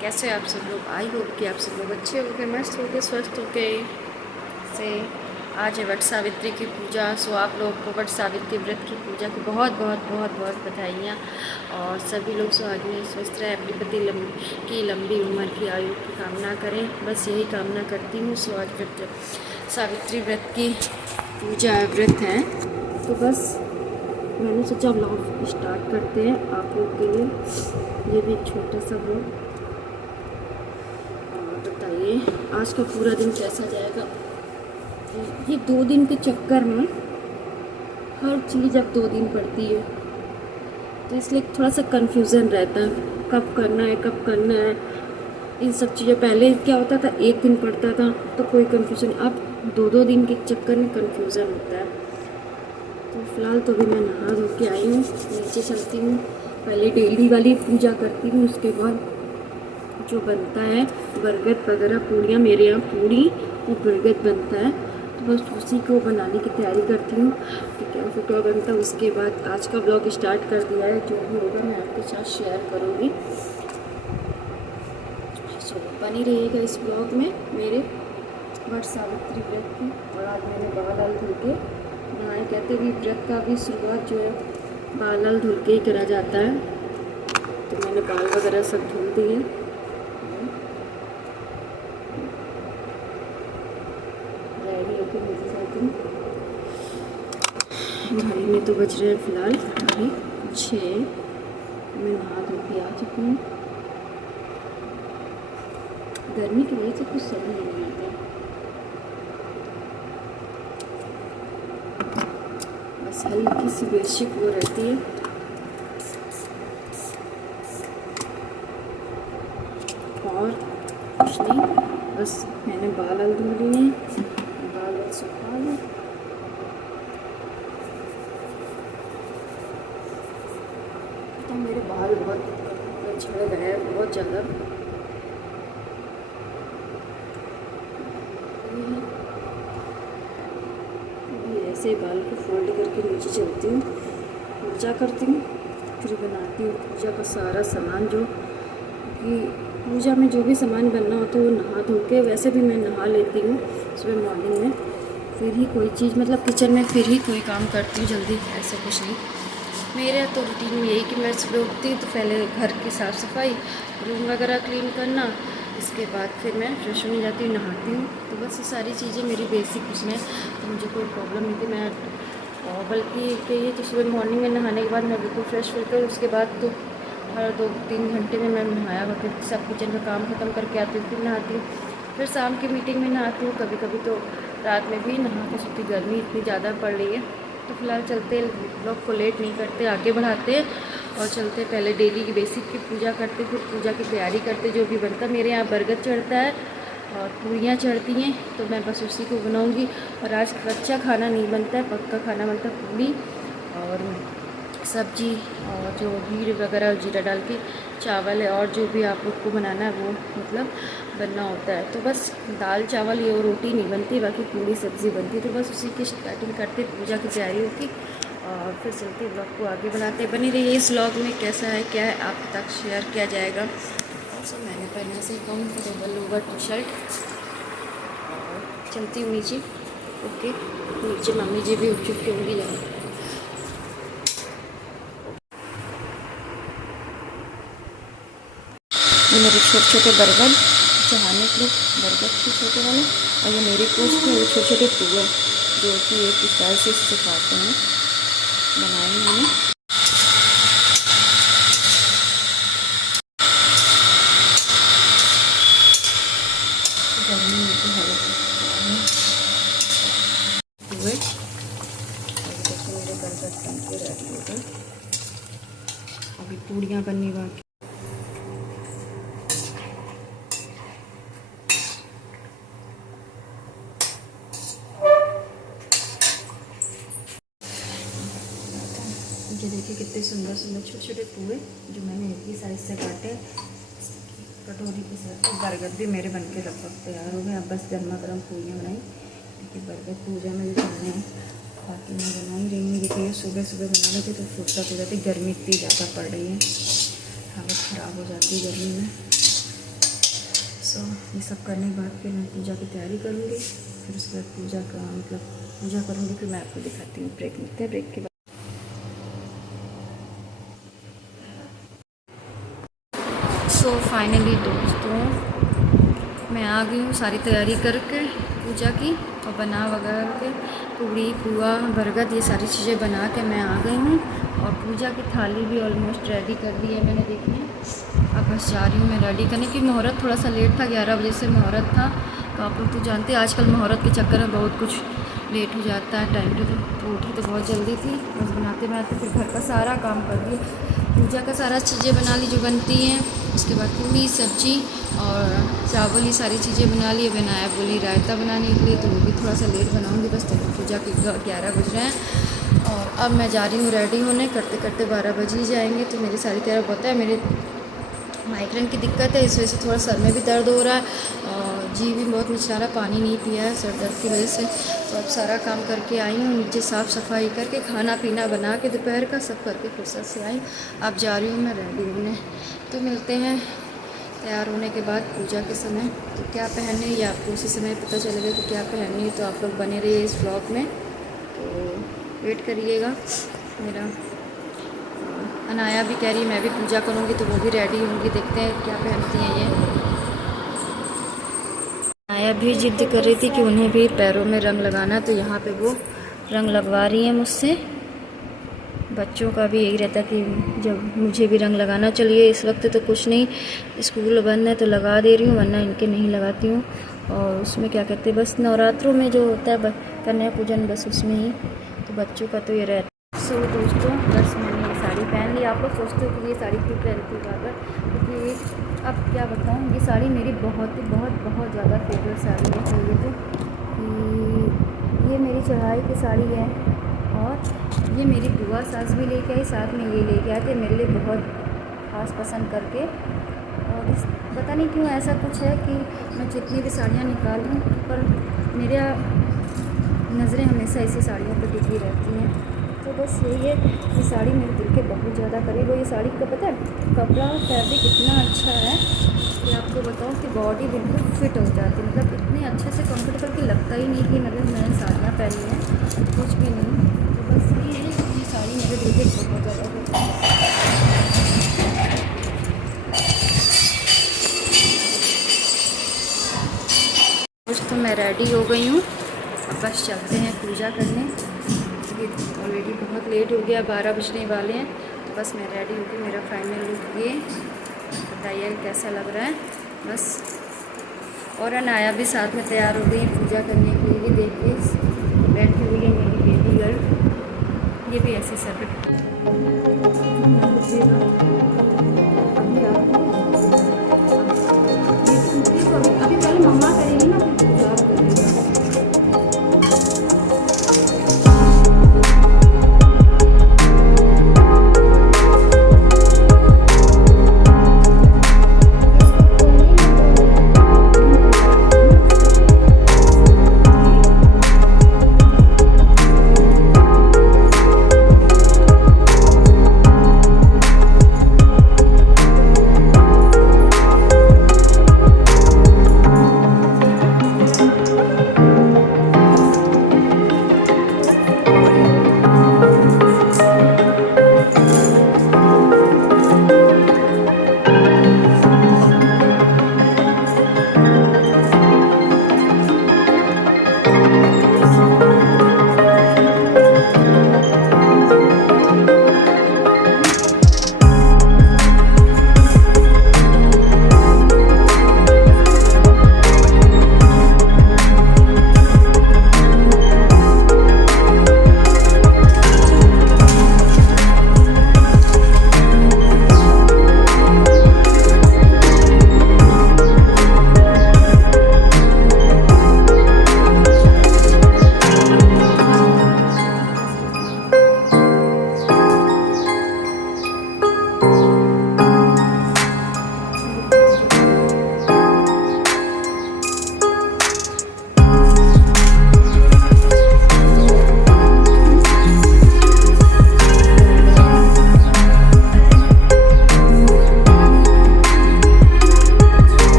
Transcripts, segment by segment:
कैसे आप सब लोग? आई होप कि आप सब लोग अच्छे हो गए, मस्त हो गए, स्वस्थ हो गए से। आज है वट सावित्री की पूजा। सो आप लोगों को वट सावित्री व्रत की पूजा की बहुत बहुत बहुत बहुत बधाइयाँ। और सभी लोग सुहागिन स्वस्थ रहे, अपने पति की लंबी उम्र की आयु की कामना करें, बस यही कामना करती हूँ। सो आज व्रत सावित्री व्रत की पूजा व्रत है, तो बस मैंने सोचा व्लॉग स्टार्ट करते हैं आप लोग के लिए। ये भी एक छोटा सा व्लॉग। बताइए आज का पूरा दिन कैसा जाएगा। ये 2 दिन के चक्कर में हर चीज़ अब 2 दिन पड़ती है, तो इसलिए थोड़ा सा कन्फ्यूज़न रहता है कब करना है कब करना है। इन सब चीज़ें पहले क्या होता था, एक दिन पड़ता था तो कोई कन्फ्यूज़न, अब 2 2 दिन के चक्कर में कन्फ्यूज़न होता है। तो फिलहाल तो अभी मैं नहा धो के आई हूँ, नीचे चलती हूँ। पहले डेली वाली पूजा करती हूँ, उसके बाद जो बनता है बरगद वगैरह, पूड़ियाँ मेरे यहाँ पूड़ी और बरगद बनता है, तो बस उसी को बनाने की तैयारी करती हूँ कि कैसे क्या बनता है। उसके बाद आज का ब्लॉग स्टार्ट कर दिया है, जो भी होगा मैं आपके साथ शेयर करूँगी। सो बनी रहिएगा इस ब्लॉग में मेरे वट सावित्री व्रत की। और आज मैंने बाल धुल के नहाए। कहते भी व्रत का भी शुरुआत जो है बाल धुल के ही करा जाता है, तो मैंने बाल वगैरह सब धुल दिए। घड़ी में तो बज रहे हैं फिलहाल अभी 6। मैं नहा धो के आ चुकी हूँ। गर्मी की वजह से कुछ समझ नहीं आता, बस हल्की सी बेसिक वो रहती है। और कुछ नहीं, बस मैंने बाल धुल लिए, बाल सुखा लो। तो मेरे बाल बहुत झड़ गए हैं, बहुत ज़्यादा। ऐसे ही बाल को फोल्ड करके नीचे चलती हूँ, पूजा करती हूँ, फिर बनाती हूँ पूजा का सारा सामान। जो कि पूजा में जो भी सामान बनना होता है वो नहा धो के, वैसे भी मैं नहा लेती हूँ सुबह मॉर्निंग में, फिर ही कोई चीज़ मतलब किचन में फिर ही कोई काम करती हूँ जल्दी, ऐसा कुछ नहीं। मेरे तो रूटीन में यही कि मैं सुबह उठती हूँ तो पहले घर की साफ़ सफाई, रूम वगैरह क्लीन करना, इसके बाद फिर मैं फ्रेश होने जाती हूँ, नहाती हूँ। तो बस ये सारी चीज़ें मेरी बेसिक उसमें, तो मुझे कोई प्रॉब्लम नहीं थी। मैं बल्कि कहिए तो सुबह मॉर्निंग में नहाने के बाद मैं बिल्कुल फ्रेश फील करूँ, उसके बाद तो हर 2 3 घंटे में मैं नहाया हुआ, फिर सब किचन का काम ख़त्म करके आती हूँ, फिर नहाती हूँ, फिर शाम की मीटिंग में नहाती हूँ, कभी कभी तो रात में भी नहा के सोती। गर्मी इतनी ज़्यादा पड़ रही है, तो फिलहाल चलते ब्लॉग को लेट नहीं करते, आगे बढ़ाते और चलते। पहले डेली की बेसिक की पूजा करते, फिर पूजा की तैयारी करते। जो भी बनता है मेरे यहाँ बरगद चढ़ता है और पूड़ियाँ चढ़ती हैं, तो मैं बस उसी को बनाऊँगी। और आज कच्चा खाना नहीं बनता है, पक्का खाना बनता है, पूड़ी और सब्जी और जो घी वगैरह जीरा डाल के चावल है, और जो भी आप लोग को बनाना है वो मतलब बनना होता है। तो बस दाल चावल ये रोटी नहीं बनती, बाकी पूरी सब्ज़ी बनती है। तो बस उसी की स्टार्टिंग करते, पूजा की तैयारी होती और फिर चलते ब्लॉग को आगे बढ़ाते। बनी रहिए इस ब्लॉग में, कैसा है क्या है आप तक शेयर किया जाएगा। और सब मैंने पहले से कंफर्टेबल लोवर टी शर्ट, और चलती हूँ नीचे। ओके, नीचे मम्मी जी भी उठ चुकी होंगी जहाँ। ये मेरे छोटे छोटे बरगद चढ़ाने के लिए, बरगद के छोटे वाले, और ये मेरे पोस्ट में वो छोटे छोटे पुए जो कि एक स्टाइल से सिखाते हैं, बनाए मैंने। गर्मी में तो हवा पुए, अभी देखो मेरे बरगद बन के रेडी हो गए। अभी पूड़ियाँ बनने बाकी। ये देखिए कितने सुंदर सुंदर छोटे छोटे पुए जो मैंने एक ही साइज से काटे, कटोरी के साथ। बरगद भी मेरे बन के लगभग तैयार हो गए। अब बस गर्मा गर्म पूड़ियाँ बनाई, क्योंकि बरगद पूजा में भी चलने हैं, बाकी मैं बना ही रही हूँ। देखिए सुबह सुबह बना लेती तो फुर्सत हो जाती, गर्मी इतनी ज़्यादा पड़ रही है, हालत ख़राब हो जाती है गर्मी में। सो ये सब करने के बाद फिर मैं पूजा की तैयारी करूँगी, फिर उसके बाद पूजा का मतलब पूजा करूँगी, फिर मैं आपको दिखाती हूँ। ब्रेक मिलते हैं, ब्रेक के बाद। सो फाइनली दोस्तों मैं आ गई हूँ सारी तैयारी करके पूजा की, और बना वगैरह के पूड़ी पुआ बरगद ये सारी चीज़ें बना के मैं आ गई हूँ। और पूजा की थाली भी ऑलमोस्ट रेडी कर दी है मैंने, देखिए। अब बस जा रही हूँ मैं रेडी करने की। मुहूर्त थोड़ा सा लेट था, 11 बजे से मुहूर्त था, तो आप लोग तो जानते हैं आजकल मुहूर्त के चक्कर में बहुत कुछ लेट हो जाता है। टाइम पे तो उठी तो बहुत जल्दी थी, बस बनाते बनाते फिर घर का सारा काम कर दिया। पूजा का सारा चीज़ें बना ली जो बनती हैं, उसके बाद पूरी सब्जी और चावल ये सारी चीज़ें बना ली। बनाया बोली रायता बनाने के लिए, तो वो भी थोड़ा सा लेट बनाऊँगी, बस तो पूजा के 11 बज रहे हैं। और अब मैं जा रही हूँ रेडी होने, करते करते 12 बज ही जाएंगे। तो मेरी सारी तैयारी होता है, मेरे माइग्रेन की दिक्कत है, इस वजह से थोड़ा सर में भी दर्द हो रहा है और जी भी बहुत मिचा रहा, पानी नहीं पिया है सर दर्द की वजह से। तो अब सारा काम करके आई हूँ नीचे, साफ़ सफाई करके खाना पीना बना के दोपहर का सब करके फुर्सत से आई। अब जा रही हूँ मैं रेडी होने। तो मिलते हैं तैयार होने के बाद पूजा के समय। तो क्या पहनने ये आपको उसी समय पता चलेगा कि क्या पहननी है, तो आप लोग बने रहिए इस ब्लॉग में, तो वेट करिएगा मेरा। अनाया भी कह रही है मैं भी पूजा करूँगी, तो वो भी रेडी होंगी, देखते हैं क्या पहनती हैं ये। अनाया भी जिद कर रही थी कि उन्हें भी पैरों में रंग लगाना, तो यहाँ पे वो रंग लगवा रही हैं मुझसे। बच्चों का भी यही रहता कि जब मुझे भी रंग लगाना। चलिए इस वक्त तो कुछ नहीं, स्कूल बंद है तो लगा दे रही हूँ, वरना इनके नहीं लगाती हूँ। और उसमें क्या कहते हैं, बस नवरात्रों में जो होता है कन्या पूजन, बस उसमें ही, तो बच्चों का तो ये रहता है। सो दोस्तों बस मैंने ये साड़ी पहन ली। आप लोग सोचते हो कि ये साड़ी क्यों पहनती हूँ बार, क्योंकि अब क्या बताऊँ, ये साड़ी मेरी बहुत ज़्यादा फेवरेट साड़ी है। चाहिए तो कि ये मेरी चढ़ाई की साड़ी है, और ये मेरी बुआ सास भी लेके आई, साथ में ये लेके आए थे मेरे लिए बहुत खास पसंद करके। और पता नहीं क्यों ऐसा कुछ है कि मैं जितनी भी साड़ियाँ निकालूँ, पर मेरा नज़रें हमेशा इसी साड़ियों पर टिकी रहती हैं। तो बस यही है, ये साड़ी मेरे दिल के बहुत ज़्यादा करीब है। ये साड़ी का पता है कपड़ा फैब्रिक इतना अच्छा है कि आपको बताऊँ कि बॉडी बिल्कुल फिट हो जाती है, मतलब इतने अच्छे से कंफर्टेबल कि लगता ही नहीं कि मतलब मैंने साड़ियाँ पहनी हैं, कुछ भी नहीं। तो बस ये है कि ये साड़ी मेरे दिल के बहुत ज़्यादा होती है। तो मैं रेडी हो गई हूँ, अब बस चलते हैं पूजा करने। ऑलरेडी बहुत लेट हो गया, 12 बजने वाले हैं। तो बस मैं रेडी हो गई, मेरा फाइनल लुक ये, बताइए कैसा लग रहा है बस। और अनाया भी साथ में तैयार हो गई पूजा करने के लिए, देखिए बैठी हुई है मेरी बेबी गर्ल, ये भी ऐसी सब अभी पहले मम्मा करेंगी ना, फिर पूजा करेंगे।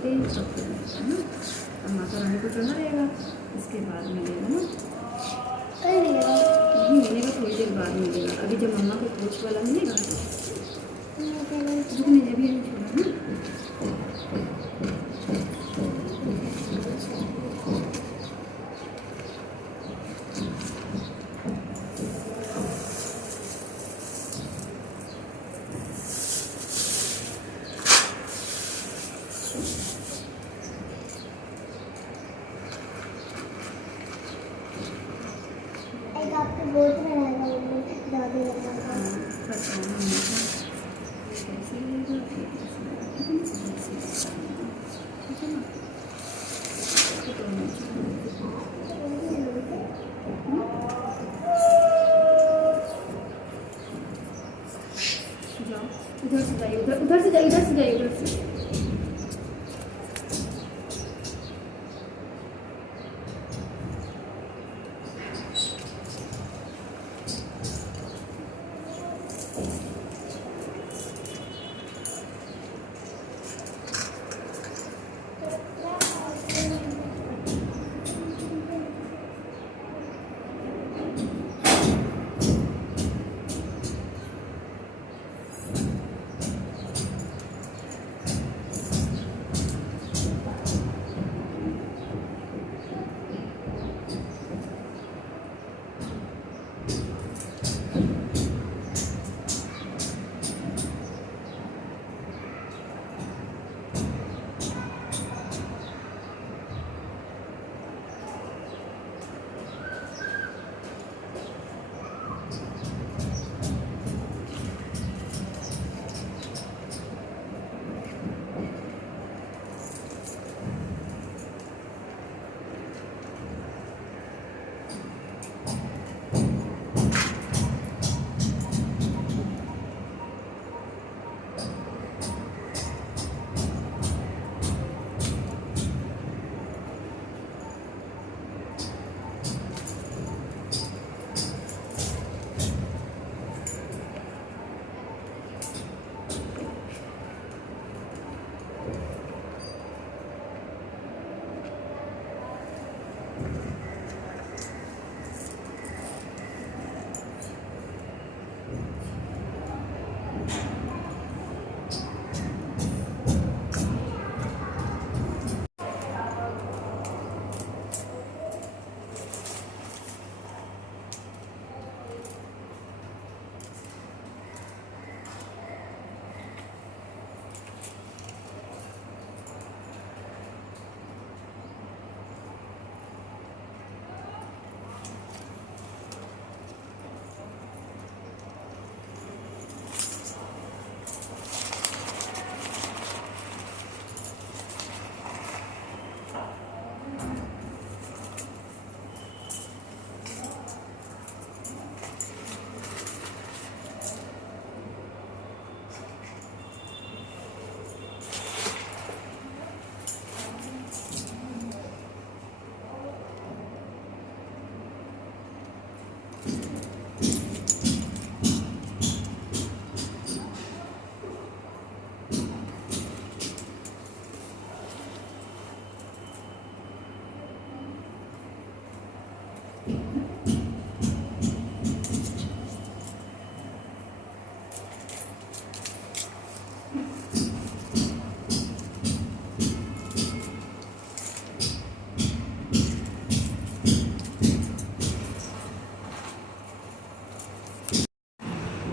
करते है ना। अब माता रानी को चढ़ा रहेगा, इसके बाद मिलेगा ना, नहीं मिलेगा, थोड़ी देर बाद मिलेगा। अभी जब मम्मा को पोच वाला मिलेगा तो मुझे भी नहीं छोड़ा ना। आपके गोद में रहेगा दादी कैसे लेगा, ठीक है ना। जाओ उधर से जाइए, उधर से जाइए, इधर से जाइए, उधर से।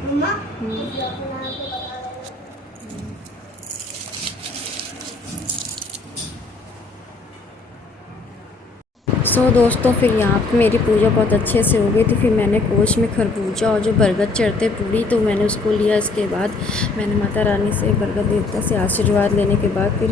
मम्मा मुझे अपना नाम तो बता देना। सो दोस्तों फिर यहाँ पे मेरी पूजा बहुत अच्छे से हो गई थी। फिर मैंने कोच में खरबूजा और जो बरगद चढ़ते पूरी, तो मैंने उसको लिया। इसके बाद मैंने माता रानी से, बरगद देवता से आशीर्वाद लेने के बाद फिर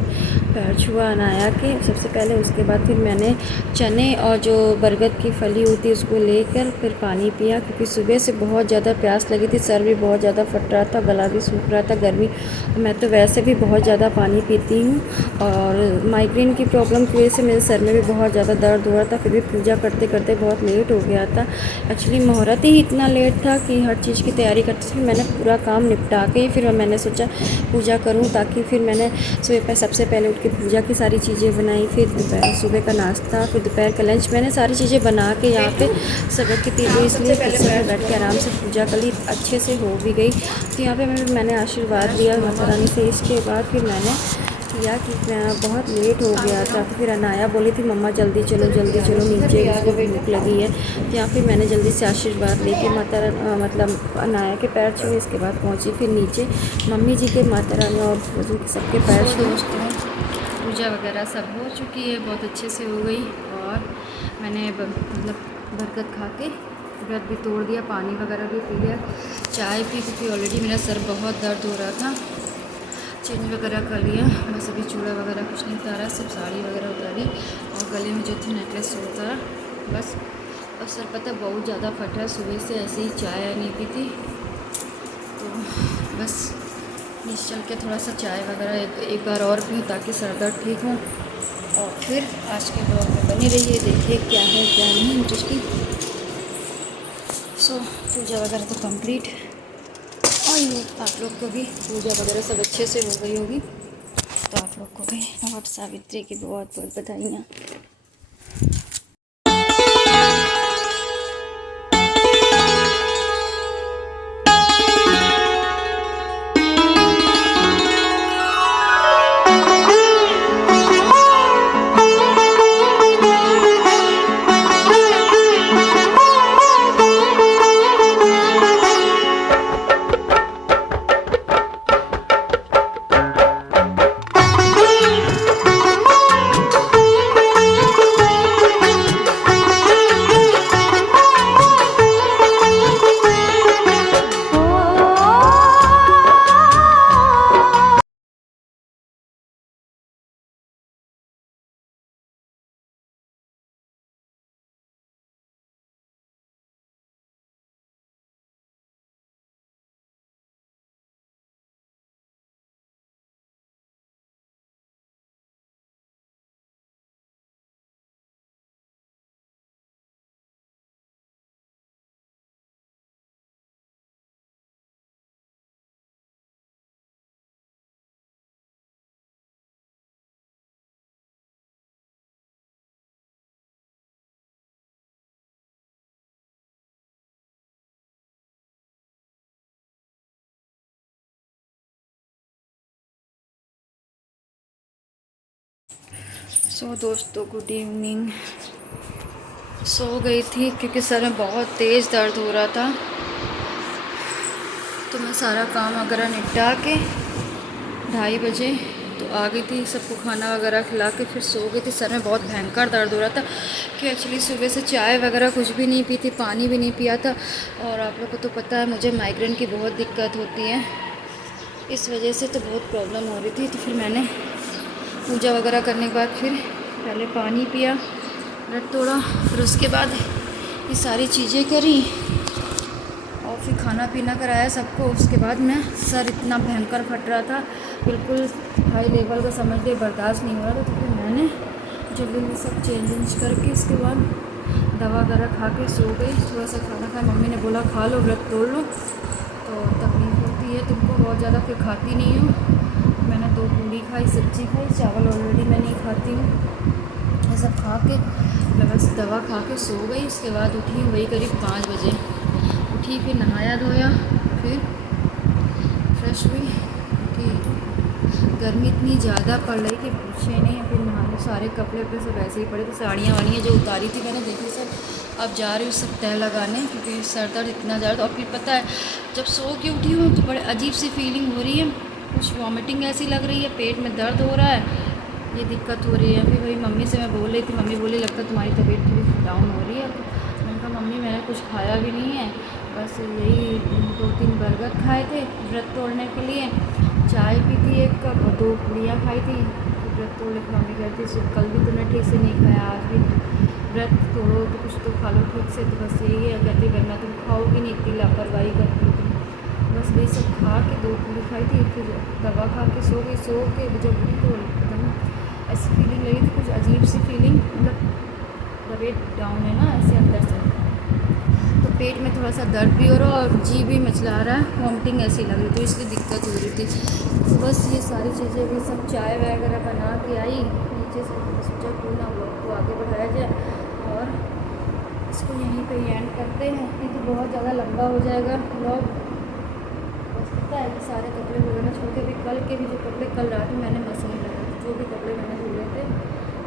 पैर छुआ अनाया के सबसे पहले। उसके बाद फिर मैंने चने और जो बरगद की फली होती है उसको लेकर फिर पानी पिया, क्योंकि सुबह से बहुत ज़्यादा प्यास लगी थी, सर भी बहुत ज़्यादा फट रहा था, गला भी सूख रहा था, गर्मी। मैं तो वैसे भी बहुत ज़्यादा पानी पीती हूँ, और माइग्रेन की प्रॉब्लम की वजह से मेरे सर में भी बहुत ज़्यादा दर्द हो रहा था। था, फिर भी पूजा करते करते बहुत लेट हो गया था। एक्चुअली मुहूर्त ही इतना लेट था कि हर चीज़ की तैयारी करते थे। मैंने पूरा काम निपटा के फिर मैंने सोचा पूजा करूं, ताकि फिर मैंने सुबह पर सबसे पहले उठ के पूजा की सारी चीज़ें बनाई, फिर दोपहर सुबह का नाश्ता, फिर दोपहर का लंच, मैंने सारी चीज़ें बना के यहाँ पे सबर की थी, इसलिए कुर्सी पर बैठ के आराम से पूजा कर ली, अच्छे से हो भी गई। तो यहाँ पे मैंने आशीर्वाद लिया माता रानी से। इसके बाद फिर मैंने किया कि मैं बहुत लेट हो गया था, तो फिर अनाया बोली थी मम्मा जल्दी चलो नीचे, उसको भूख लगी है। तो यहाँ फिर मैंने जल्दी से आशीर्वाद लेके मतलब अनाया के पैर छुए, इसके बाद पहुँची फिर नीचे मम्मी जी के, माता रानी और बुजुर्ग के सबके पैर छुए। दोस्तों पूजा वगैरह सब हो चुकी है, बहुत अच्छे से हो गई, और मैंने मतलब बरकत खा के व्रत भी तोड़ दिया, पानी वगैरह भी पी लिया, चाय पी, क्योंकि ऑलरेडी मेरा सर बहुत दर्द हो रहा था। चेंज वगैरह कर लिया, बस अभी चूड़ा वगैरह कुछ नहीं उतारा, सब साड़ी वगैरह उतारी, और गले में जो थी नेकलेस वो उतारा बस। अब सर पता बहुत ज़्यादा फट रहा, सुबह से ऐसे ही चाय नहीं पी थी, तो बस नीचे चल के थोड़ा सा चाय वगैरह एक बार और पी, ताकि सर दर्द ठीक हो। और फिर आज के ब्लॉग में बनी रहिए, देखिए क्या है क्या नहीं इंटरेस्टिंग। सो पूजा वगैरह तो कंप्लीट, और ये आप लोग को भी पूजा वगैरह सब अच्छे से हो गई होगी, तो आप लोग को भी वट सावित्री की बहुत बहुत बधाइयाँ। सो दोस्तों गुड इवनिंग। सो गई थी क्योंकि सर में बहुत तेज़ दर्द हो रहा था, तो मैं सारा काम वगैरह निपटा के 2:30 बजे तो आ गई थी, सबको खाना वगैरह खिला के फिर सो गई थी। सर में बहुत भयंकर दर्द हो रहा था कि एक्चुअली सुबह से चाय वगैरह कुछ भी नहीं पी थी, पानी भी नहीं पिया था, और आप लोग को तो पता है मुझे माइग्रेन की बहुत दिक्कत होती है, इस वजह से तो बहुत प्रॉब्लम हो रही थी। तो फिर मैंने पूजा वगैरह करने के बाद फिर पहले पानी पिया, व्रत तोड़ा, फिर उसके बाद ये सारी चीज़ें करी और फिर खाना पीना कराया सबको। उसके बाद मैं सर इतना भयंकर फट रहा था, बिल्कुल हाई लेवल का समझ ले, बर्दाश्त नहीं हो रहा था। तो फिर मैंने जल्दी सब चेंज करके इसके बाद दवा वगैरह खा के सो गई। थोड़ा सा खाना खाया, मम्मी ने बोला खा लो, व्रत तोड़ लो, तो तकलीफ होती है तुमको बहुत ज़्यादा, फिर खाती नहीं हूँ। मैंने 2 पूरी खाई, सब्जी खाई, चावल ऑलरेडी मैं नहीं खाती हूँ। ये सब खा के मैं बस दवा खा के सो गई। उसके बाद उठी वही करीब 5 बजे उठी, फिर नहाया धोया, फिर फ्रेश हुई कि गर्मी इतनी ज़्यादा पड़ रही कि पूछे नहीं। फिर नहाने सारे कपड़े पे सब ऐसे ही पड़े थे, साड़ियाँ वाड़ियाँ जो उतारी थी मैंने, देखी सब अब जा रही हूँ सब तय लगाने, क्योंकि सर दर्द इतना ज़्यादा। और फिर पता है जब सो के उठी हूँ तो बड़े अजीब सी फीलिंग हो रही है, कुछ वॉमिटिंग ऐसी लग रही है, पेट में दर्द हो रहा है, ये दिक्कत हो रही है। फिर वही मम्मी से मैं बोल रही थी, मम्मी बोली लगता है तुम्हारी तबीयत थोड़ी डाउन हो रही है। मैंने कहा मम्मी मैंने कुछ खाया भी नहीं है, बस यही 2-3 बर्गर खाए थे व्रत तोड़ने के लिए, चाय पी थी 1 कप और 2 पूड़ियाँ खाई थी। व्रत तोड़ने की मम्मी कहती है कल भी तुमने ठीक से नहीं खाया, आज भी व्रत तोड़ो तो कुछ तो खा लो ठीक से। तो बस यही है, कहती वरना तुम खाओगी नहीं, इतनी लापरवाही करती तुम। बस यही सब खा के 2 पूरी खाई थी, फिर दवा खा के सो गई। सो के जब उठी तो एकदम ऐसी फीलिंग लगी थी, कुछ अजीब सी फीलिंग, मतलब द वेट डाउन है ना, ऐसे अंदर से, तो पेट में थोड़ा सा दर्द भी हो रहा है और जी भी मचला रहा है, वॉमिटिंग ऐसी लग रही, तो इसलिए दिक्कत हो रही थी। तो बस ये सारी चीज़ें भी सब चाय वगैरह बना के आई नीचे से, सोचा क्यों ना व्लॉग को आगे बढ़ाया जाए और इसको यहीं पे एंड करते हैं, नहीं तो बहुत ज़्यादा लंबा हो जाएगा व्लॉग। बस पता है कि सारे कपड़े वगैरह छोड़ के भी, कल के भी जो कपड़े कल रात में मैंने मशीन लगाए थे, जो भी कपड़े मैंने धुले थे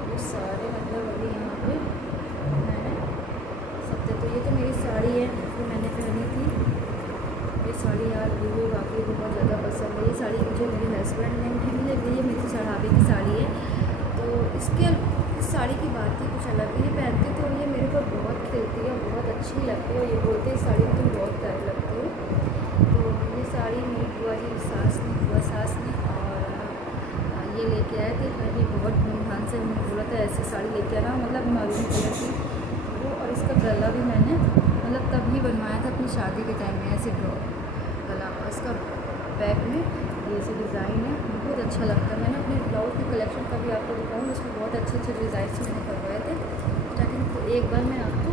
वो सारे मतलब अभी यहाँ पे मैंने सकते। तो ये तो मेरी साड़ी है जो मैंने पहनी थी, ये साड़ी यार मुझे वाकई बहुत ज़्यादा पसंद है। ये साड़ी मुझे मेरे हस्बैंड ने भी लगी, ये मेरी चढ़ावे की साड़ी है। तो इस साड़ी की बात ही कुछ अलग है, ये पहनते तो ये मेरे को बहुत खिलती है, बहुत अच्छी लगती है और ये बोलते हैं इस साड़ी में तुम बहुत प्यारी लगती हो। तो ये साड़ी मेरी बुआ जी सास ने और ये लेके आए थे, मैंने बहुत धूमधाम से उन्होंने बोला था ऐसी साड़ी लेके आना, मतलब मैरून कलर की वो, और इसका गला भी मैंने मतलब तभी बनवाया था अपनी शादी के टाइम में, ऐसे गला, और इसका बैक में ये से डिज़ाइन है, बहुत अच्छा लगता है। मैंने अपने ब्लाउज की कलेक्शन का भी आपको दिखाऊँगी, उसमें बहुत अच्छे अच्छे डिज़ाइन मैंने करवाए थे स्टार्टिंग। तो एक बार मैं आपको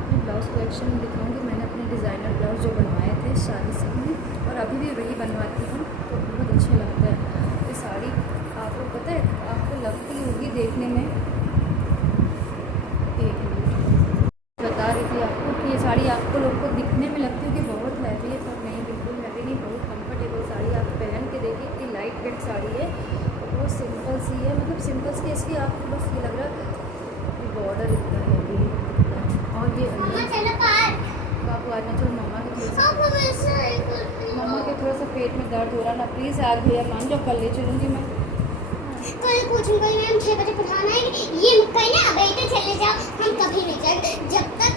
अपनी ब्लाउज़ कलेक्शन में दिखाऊँगी, मैंने अपने डिज़ाइनर ब्लाउज जो बनवाए थे शादी से में, और अभी भी वही बनवाती हूँ, तो बहुत अच्छा लगता है। ये साड़ी आपको पता है, आपको लगती होगी देखने में, एक मिनट बता रही थी आपको कि ये साड़ी आपको लोग को दिखने में लगती होगी बहुत हैवी है, पर नहीं, बिल्कुल हैवी नहीं, बहुत कंफर्टेबल साड़ी। आप पहन के देखिए, इतनी लाइट वेट साड़ी है, बहुत सिंपल सी है, मतलब सिंपल सी इसलिए आपको बस ये लग रहा है कि बॉर्डर इतना हैवी है। और ये बाबू आज ना, चलो मम्मा के थोड़ा सा पेट में दर्द हो रहा ना, प्लीज़ आज भैया मान जाओ, कल ले चलूँगी मैं। कल पूछूंगा मैम 6 बजे पढ़ाना है, ये कहीं ना बेटे चले जाओ, हम कभी नहीं जाएंगे जब तक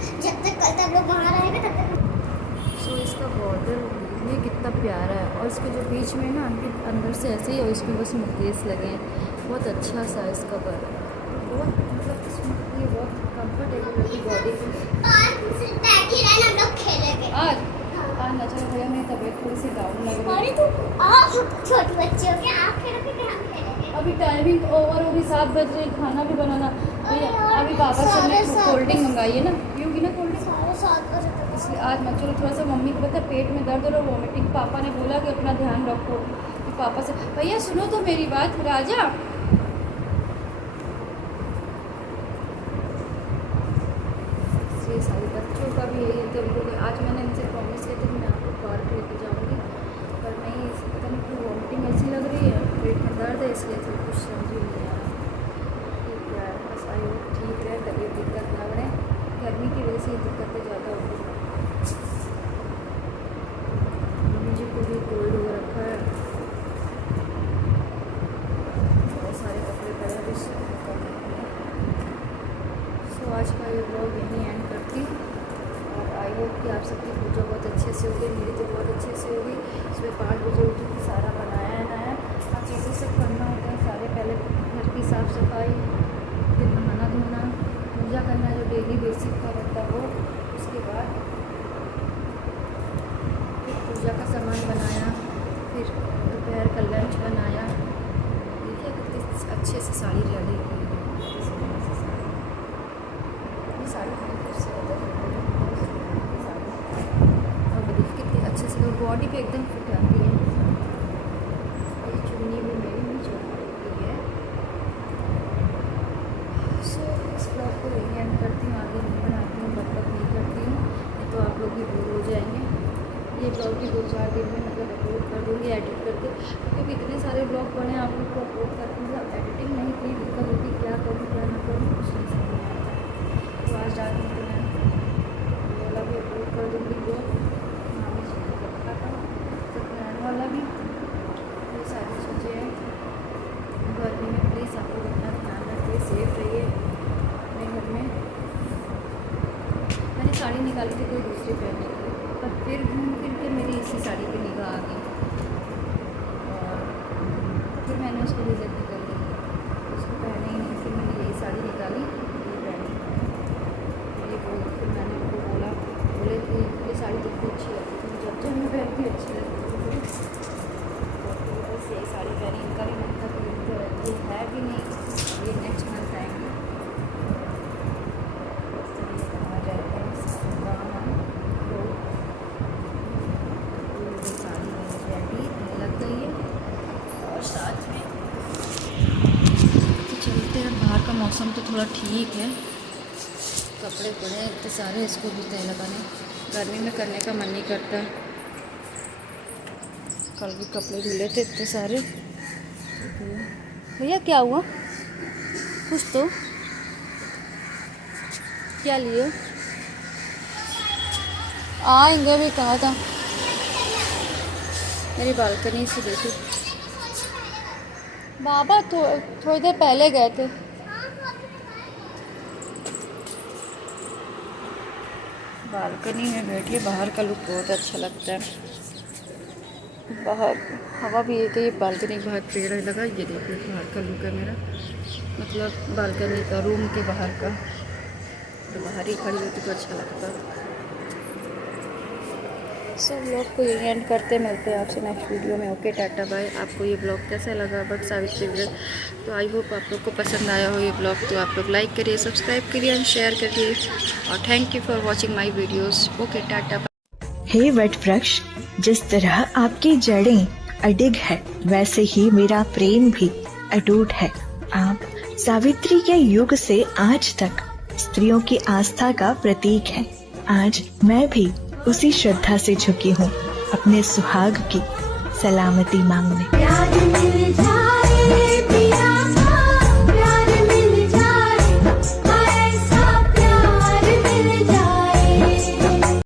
कल तक लोग वहाँ रहेंगे तब तक। सो इसका बॉर्डर ये कितना प्यारा है, और इसके जो बीच में ना अंदर से ऐसे ही, और इसमें बस मुकेश लगे हैं, बहुत अच्छा सा है इसका बॉर्डर, बहुत मतलब इसमें ये बहुत कंफर्टेबल है बॉडी पे। बैठी रहना, हम लोग खेलेंगे आज ना, चलो भैया मेरी तबीयत थोड़ी सी डाउन लग रही है। अरे तुम आप छोटे बच्चे हो क्या, आप खेलोगे कि हम खेलेंगे? अभी टाइमिंग ओवर होगी, 7 बज रही, खाना भी बनाना भैया। अभी बाबा से साढ़े ने सात कोल्ड ड्रिंक बजे। मंगाई है ना, पियोगी ना कोल्ड ड्रिंक? 7:30 बजे तक। इसलिए आज मत चलो, थोड़ा सा मम्मी को पता है पेट में दर्द और वॉमिटिंग, पापा ने बोला कि अपना ध्यान रखो, कि पापा से भैया सुनो तो मेरी बात राजा, ये सारे बच्चों का भी यही है। तो उनको आज मैंने इनसे प्रॉमिस किया था कि मैं आपको पार्क लेके जाऊँगी, पर नहीं, पता नहीं क्यों वॉमिटिंग ऐसी लग रही है, पेट में दर्द है, इसलिए तो कुछ समझ ही नहीं आ रहा। ठीक है, बस आई होप ठीक है, तबीयत दिक्कत ना बढ़े, गर्मी की वजह से ये दिक्कतें ज़्यादा होती हैं। मुझे को भी कोल्ड हो रखा है, बहुत सारे कपड़े पहले भी। सो आज का ये व्लॉग यहीं एंड करती हूँ, और आई होप कि आप सबकी पूजा बहुत अच्छे से होगी, मेरी तो बहुत अच्छे से होगी। सुबह 5 बजे उठी थी, सारा बनाया है नया, अब जैसे सब करना होता है सारे, पहले घर की साफ़ सफाई, फिर नहाना धोना, पूजा करना जो डेली बेसिक का होता है वो, उसके बाद फिर पूजा का सामान बनाया, फिर दोपहर का लंच बनाया। देखिए कितनी अच्छे से साड़ी रेडी हुई है, ये साड़ी बहुत खूबसूरत है, और देखिए कितनी अच्छे से बॉडी पे एकदम फिट आती है। ये चुन्नी भी मेरी नीचे की है। सो इस ब्लॉग को यही एंड करती हूँ, आगे नहीं बनाती हूँ, बट नहीं करती हूँ, नहीं तो आप लोग भी बोर हो जाएंगे। ये ब्लॉग भी 2-4 दिन में मतलब अपलोड कर दूँगी एडिट करके, क्योंकि इतने सारे ब्लॉग बने, आप लोग को अपलोड करके मतलब एडिटिंग नहीं की दिक्कत होती, क्या करूँ क्या ना करूँ कुछ नहीं समझ में आता है। तो आज रात में तो मैं वाला भी अपलोड कर दूँगी ब्लॉग, मामी जी को रखा था सत्यनारायण वाला भी। ये सारी चीज़ें हैं, गर्मी में प्लीज़ आप लोग अपना ध्यान रखिए, सेफ रहिए अपने घर में। मैंने साड़ी निकाली थी कोई दूसरी पहनने की, पर फिर घूम फिर के मेरी इसी साड़ी पे निगाह आ गई, और फिर मैंने उसको रिजेक्ट कर दी, उसको पहने ही नहीं। फिर मैंने यही साड़ी निकाली, ये पहनी, ये फिर मैंने उनको बोले कि ये साड़ी तुमको अच्छी लगती थी, जब जब मैं पहनती अच्छी लगती थी, तो बस यही साड़ी पहनी। इनका भी मन था कि ये है कि नहीं, ये नेक्स्ट मंथ आएंगे, मौसम तो थोड़ा ठीक है। कपड़े पड़े हैं इतने सारे, इसको भी तय लगाने। गर्मी में करने का मन नहीं करता। कल भी कपड़े धुले थे इतने सारे। भैया क्या हुआ? कुछ तो क्या लिए? आएंगे भी कहा था। मेरी बालकनी से देखी बाबा, थोड़ी देर पहले गए थे। बालकनी में बैठिए, बाहर का लुक बहुत अच्छा लगता है। बाहर हवा भी एक है। ये बालकनी के बाहर पेड़ है लगा, ये देखिए बाहर का लुक है मेरा, मतलब बालकनी का, रूम के बाहर का। तो बाहर ही खड़ी होती तो अच्छा लगता। सब लोग को यही एंड करते, मिलते हैं आपसे नेक्स्ट वीडियो में। Okay, tata bye. आपको ये ब्लॉग कैसा लगा बट सावित्री व्लॉग, तो आई होप आप लोग को पसंद आया हो ये ब्लॉग। तो आप लोग लाइक करिए, सब्सक्राइब करिए एंड शेयर करिए। और thank you for watching my videos. Okay, tata bye. हे वट वृक्ष, जिस तरह आपकी जड़ें अडिग है, वैसे ही मेरा प्रेम भी अटूट है। आप सावित्री के युग से आज तक स्त्रियों की आस्था का प्रतीक हैं। आज मैं भी उसी श्रद्धा से झुकी हूँ अपने सुहाग की सलामती मांगने।